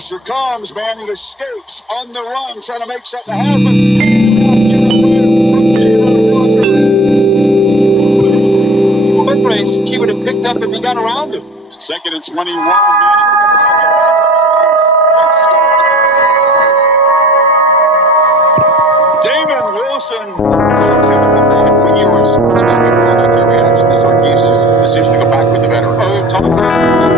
Pressure comes, man. He escapes on the run, trying to make something happen. Quick race, he would have picked up if he got around him. Second and 21, man. Into the pocket. Back comes Rose. It's scooped up by Damon Wilson. Alexander football for years. It's been a good run. Your reaction to Sarkis's decision to go back with the veteran? Oh, totally.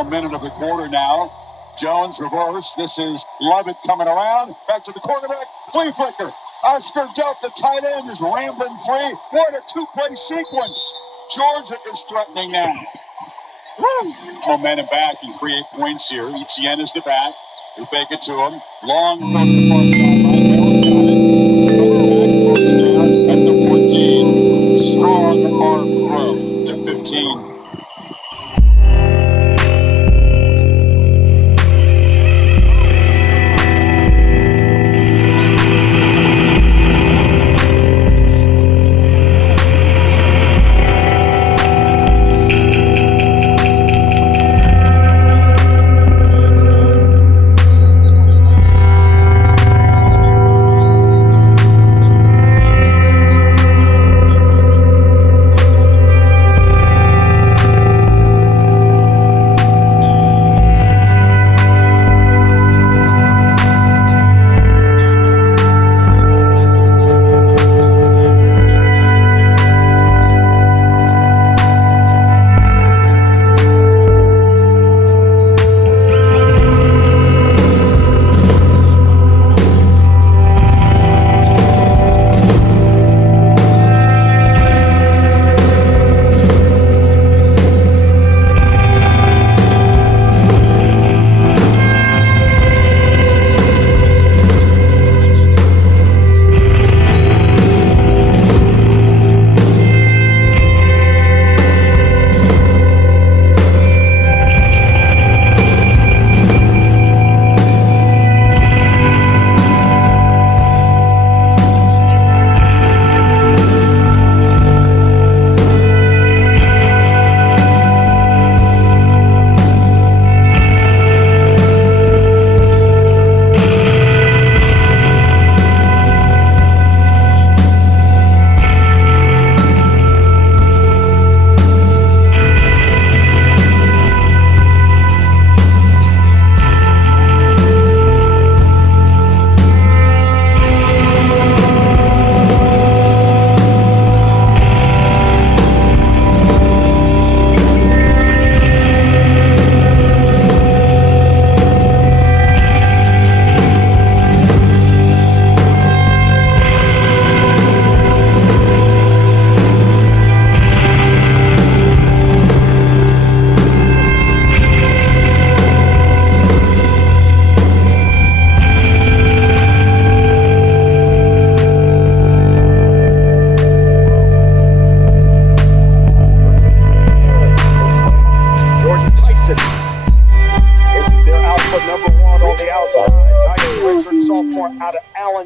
final minute of the quarter now. Jones reverse. This is Lovett coming around. Back to the quarterback. Flea flicker. Oscar Delp, the tight end, is rambling free. What a two-play sequence. Georgia is threatening now. Woo. Momentum back and create points here. Etienne is the back. They fake it to him. Long throw to the far sideline. Bell's got it. First down at the 14. Strong arm throw to 15.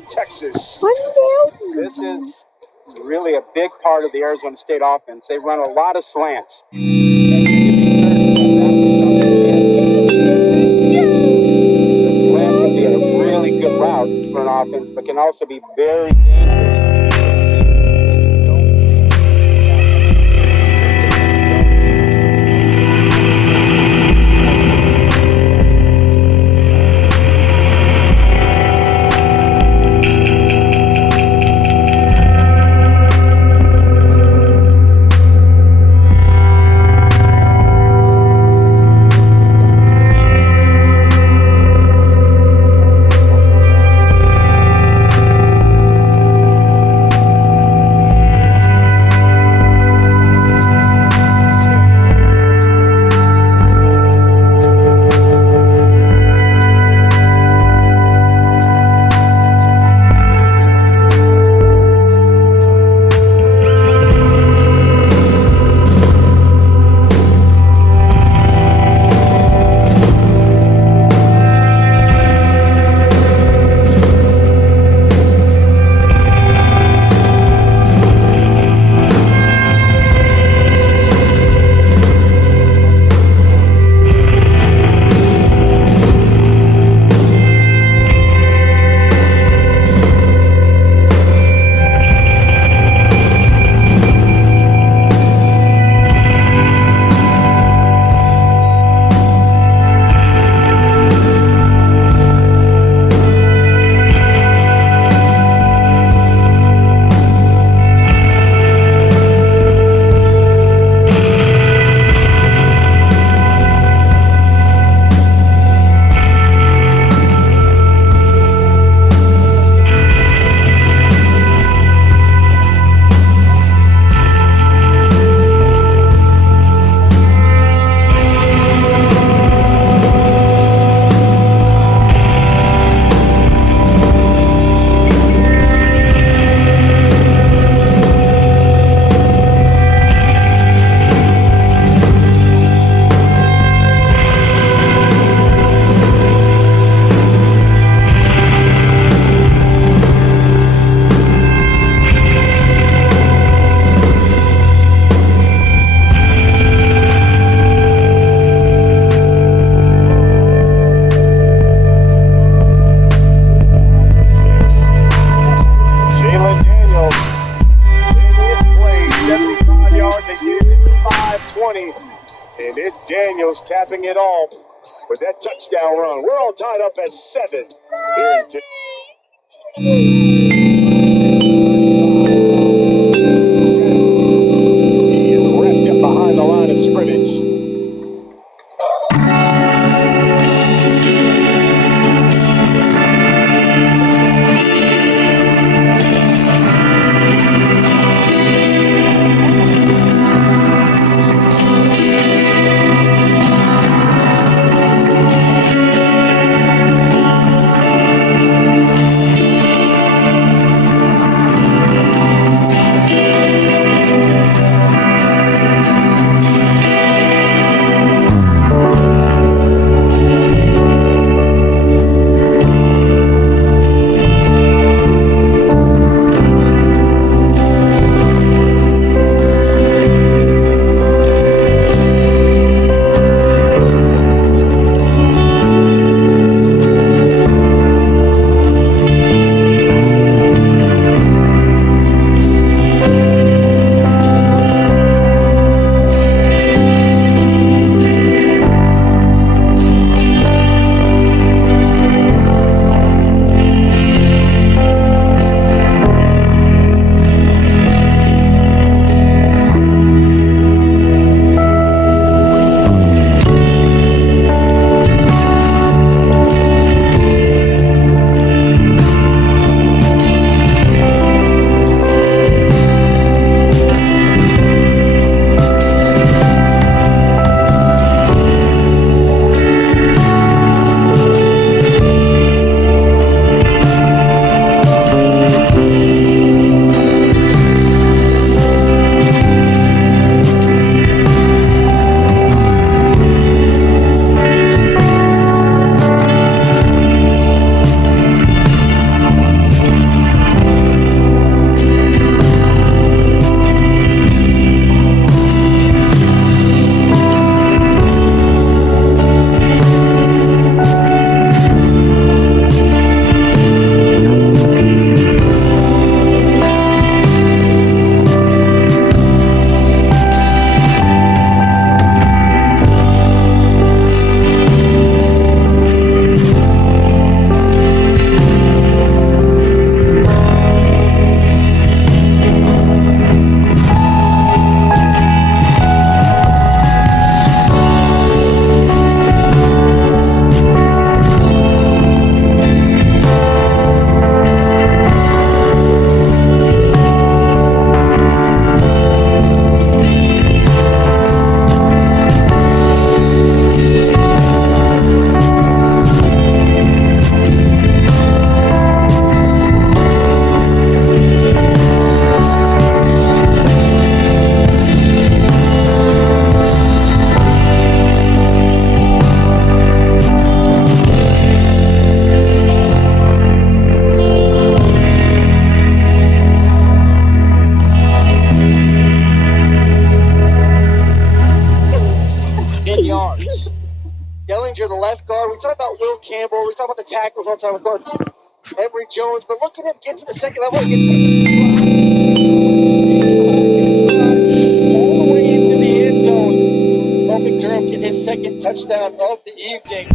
Texas. This is really a big part of the Arizona State offense. They run a lot of slants. And the slant can be a really good route for an offense, but can also be very dangerous. And it's Daniels capping it off with that touchdown run. We're all tied up at 7 here in He is wrapped up behind the line of scrimmage. Dellinger, the left guard. We talk about Will Campbell. We talk about the tackles all the time. We call Emory Jones. But look at him get to the second level. He gets all the way into the end zone. Helping Durham get his second touchdown of the evening.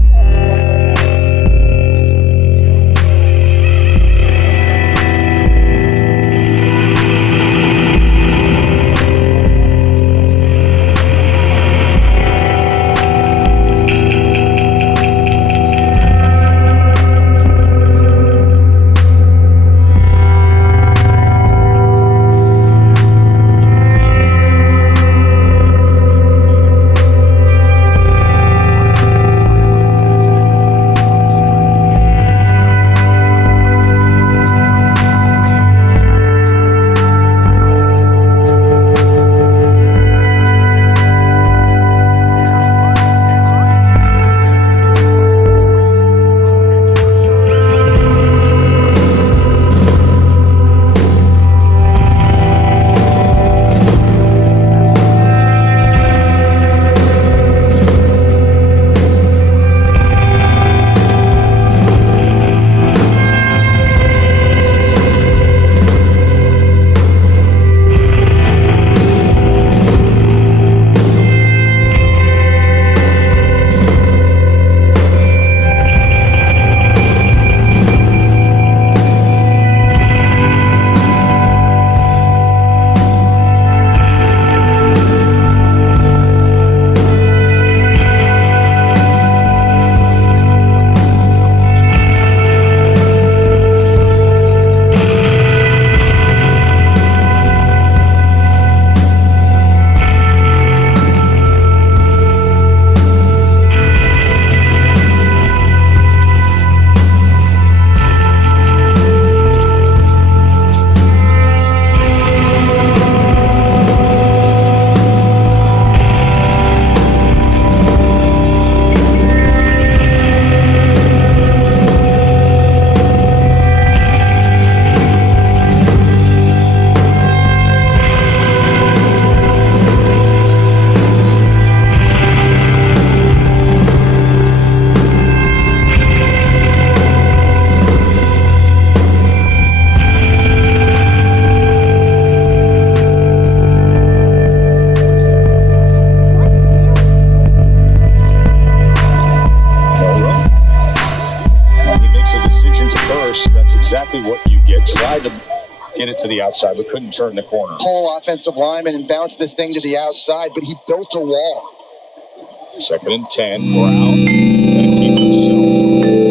exactly what you get. Tried to get it to the outside, but couldn't turn the corner. Whole offensive lineman and bounce this thing to the outside, but he built a wall. 2nd and 10. Brown gonna keep himself.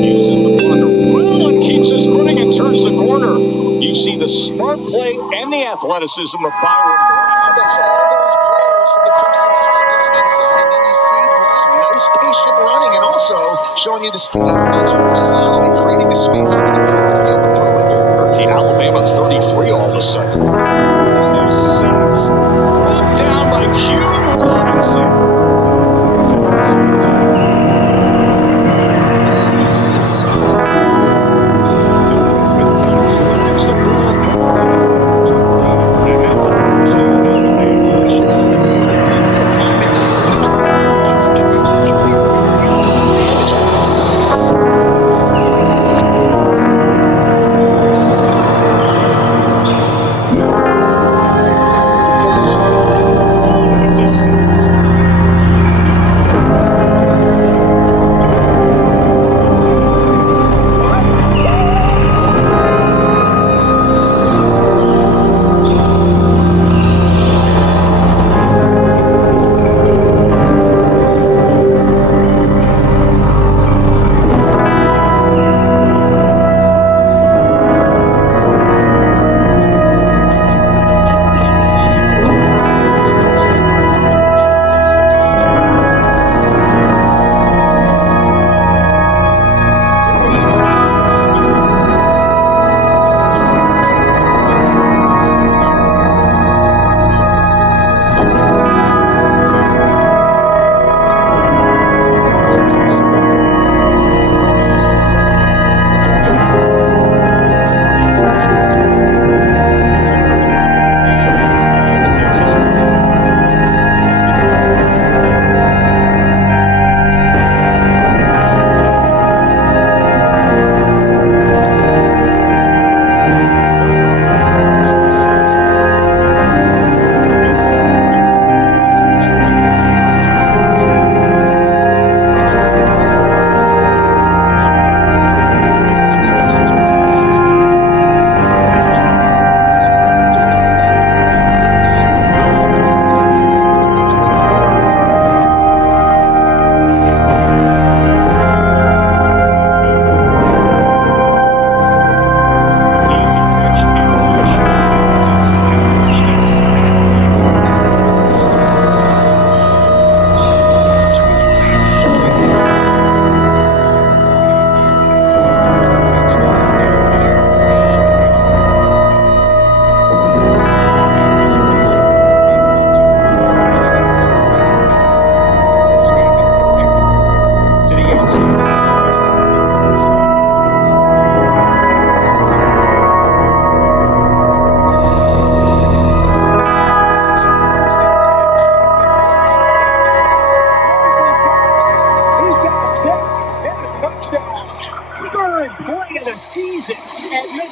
Uses the blocker well and keeps his footing and turns the corner. You see the smart play and the athleticism of Byron Brown. That's all those players from the Crimson Tide down inside, and then you see Brown, nice patient running, and also showing you the speed horizontally, creating the space over the middle of the field to throw under. The Alabama 33 all of a sudden. And they're sacked. Brought down by Q Robinson.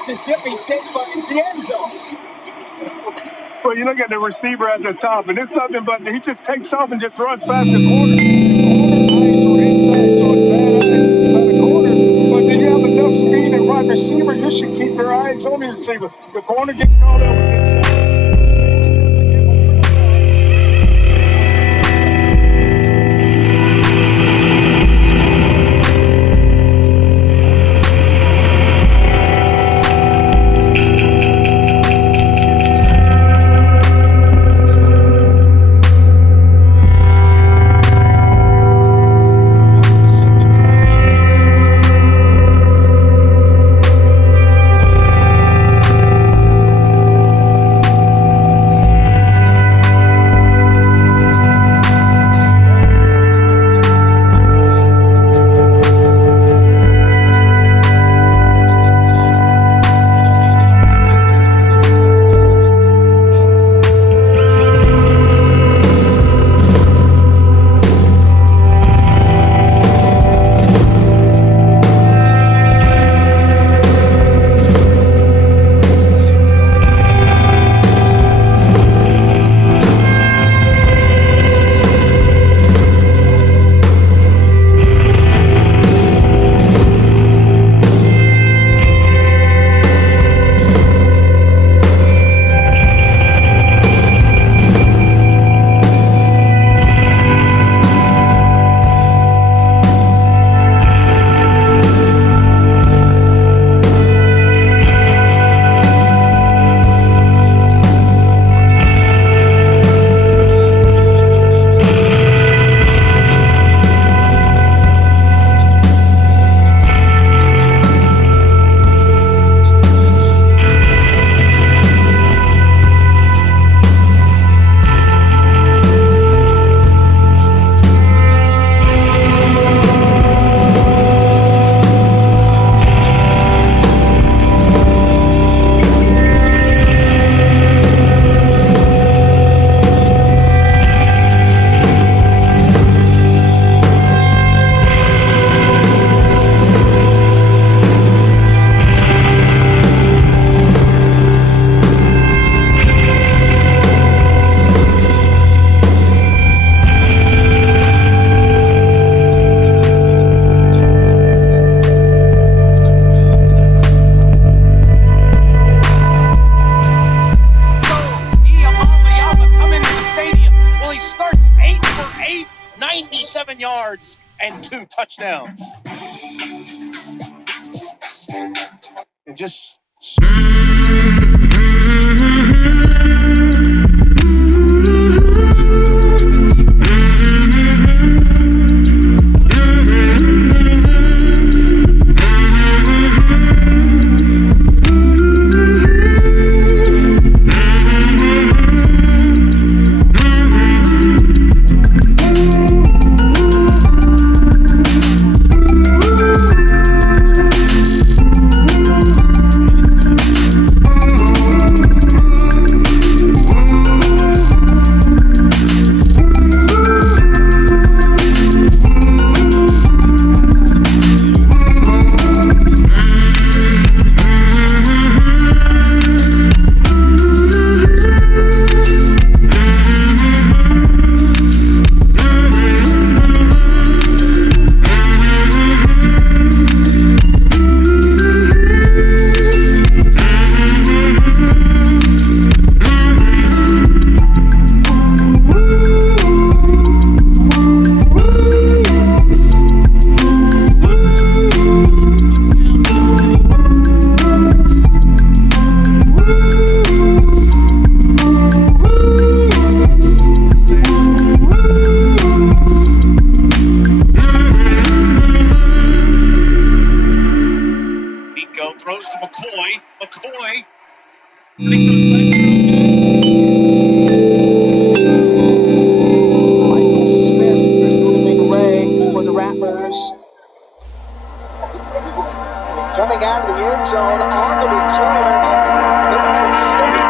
Mississippi State finds the end zone. Well, you look at the receiver at the top, and it's nothing but he just takes off and just runs past the corner. But then you have enough speed and wide receiver, you should keep your eyes on the receiver. The corner gets called out with inside. 97 yards and 2 touchdowns. And just throws to McCoy. McCoy. Michael Smith moving away for the Rattlers. Coming out of the end zone on the return, and Milford State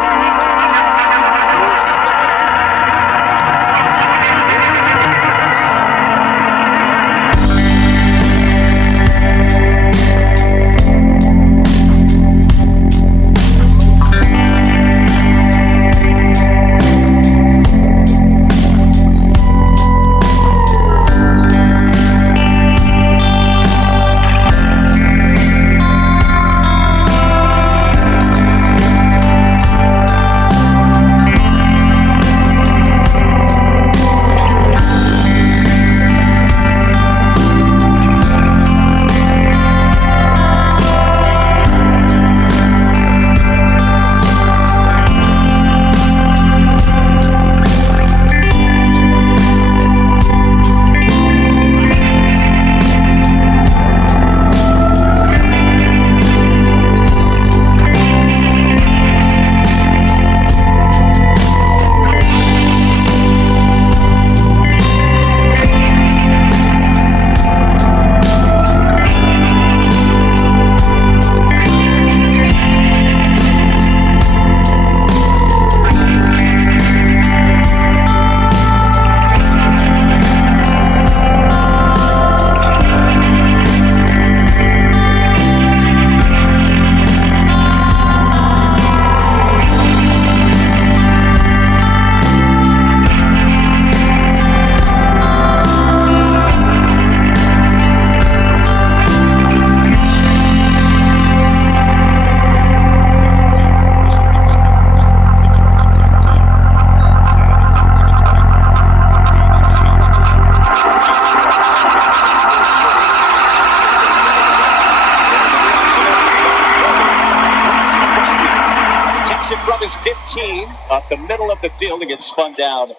from his 15 up the middle of the field and gets spun down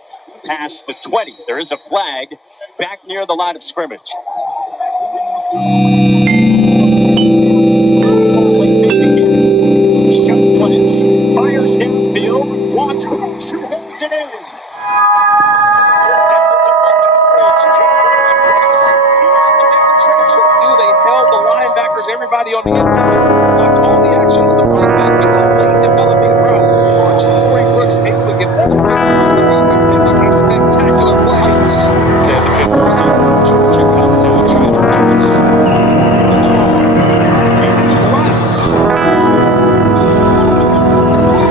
past the 20. There is a flag back near the line of scrimmage. Shot plants, fires downfield, wants who holds it in. They held the linebackers, everybody on the inside. Watch all the action with the play fake. It's a late developing route. Watch Corey Brooks able to get all the way around the defense and make a spectacular play. Then the fifth receiver from Georgia comes in and trying to punish. It's blocks.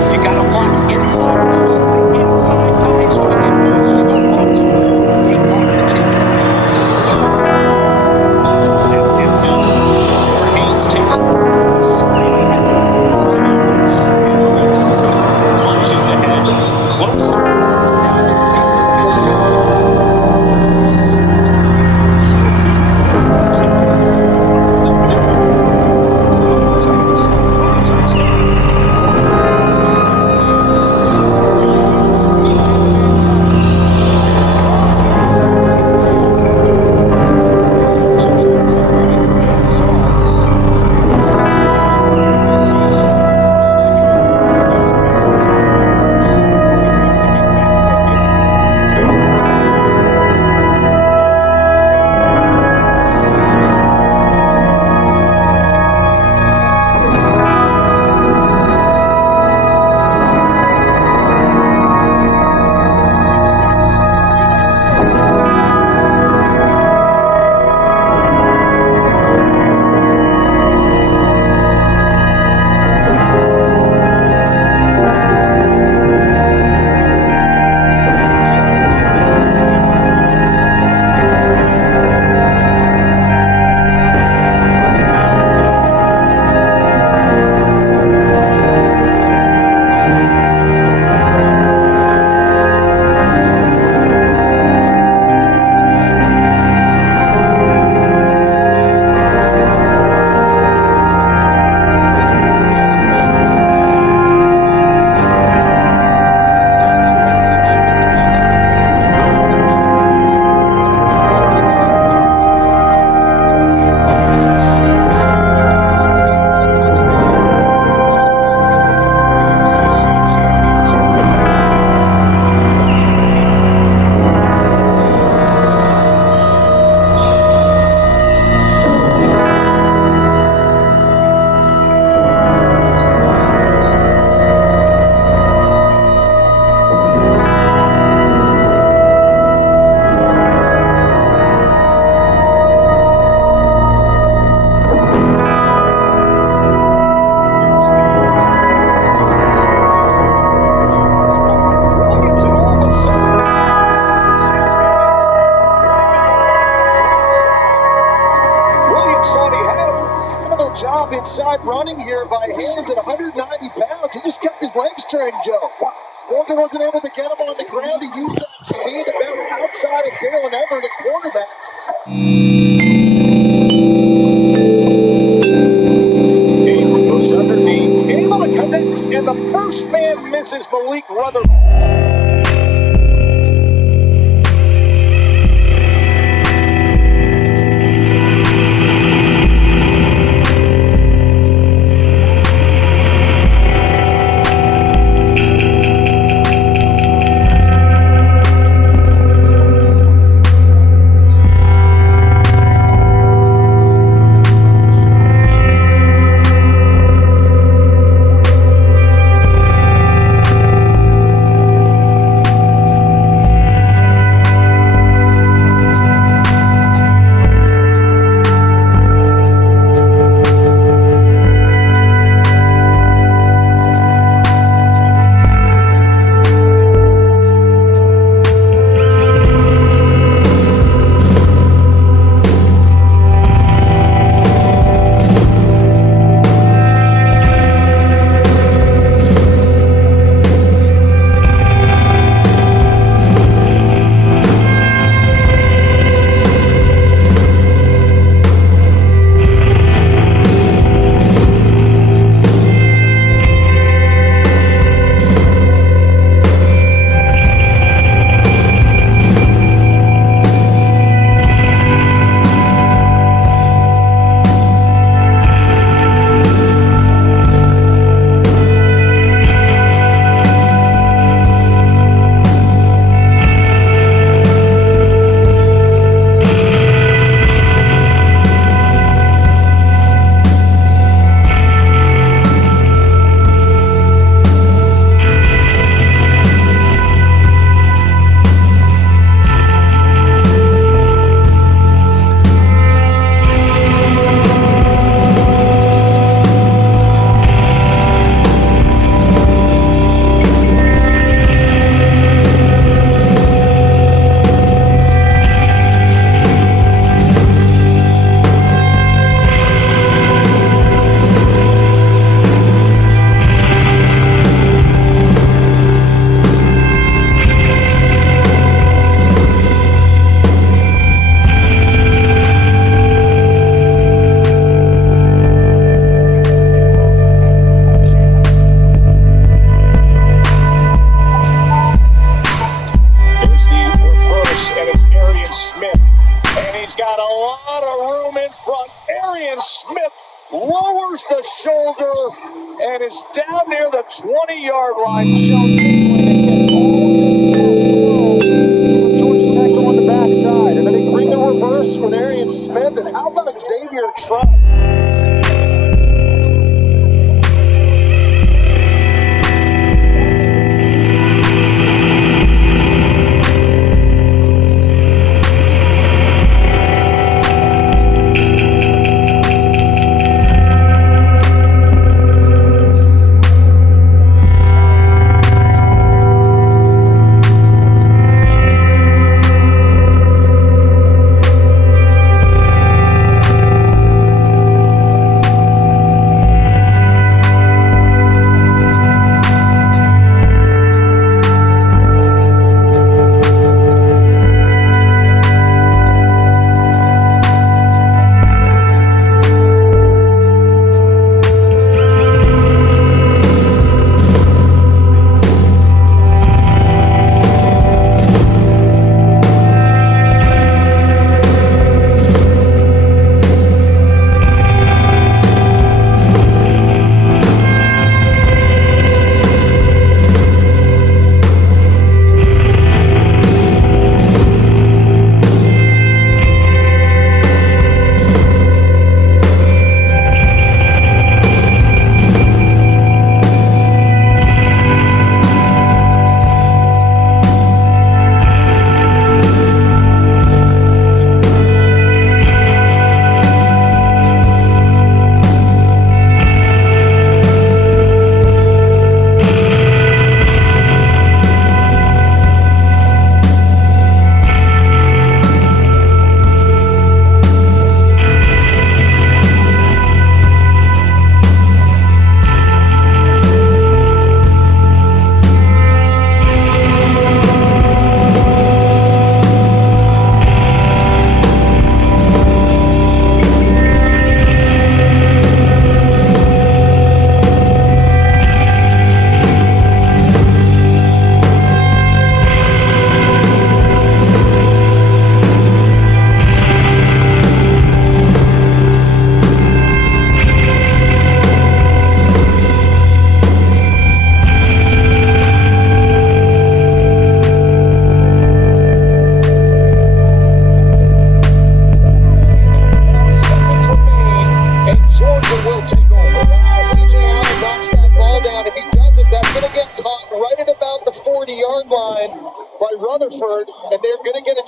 You got to block inside first. Inside guys want to get first. You don't block them. He blocks the kick. Into Haynes' team. job inside running here by Haynes at 190 pounds. He just kept his legs trained, Joe. Thornton wasn't able to get him on the ground. He used that speed to bounce outside of Dalen Everett at quarterback. Goes underneath, able to connect, and the first man misses. Malik Rutherford. Lowers the shoulder and is down near the 20-yard line. Jones is going to catch all of this Georgia Tech on the backside. And then they bring the reverse with Arian Smith. And how about Xavier Truss?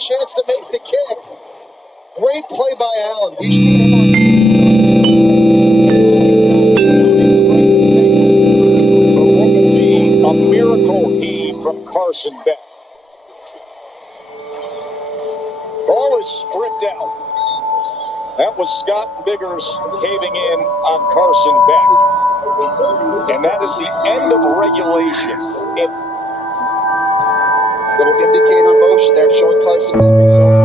chance to make the kick. Great play by Allen. We've seen him on what will be a miracle heave from Carson Beck. Ball is stripped out. That was Scott Biggers caving in on Carson Beck. And that is the end of regulation. Little indicator motion there showing Carson Beck.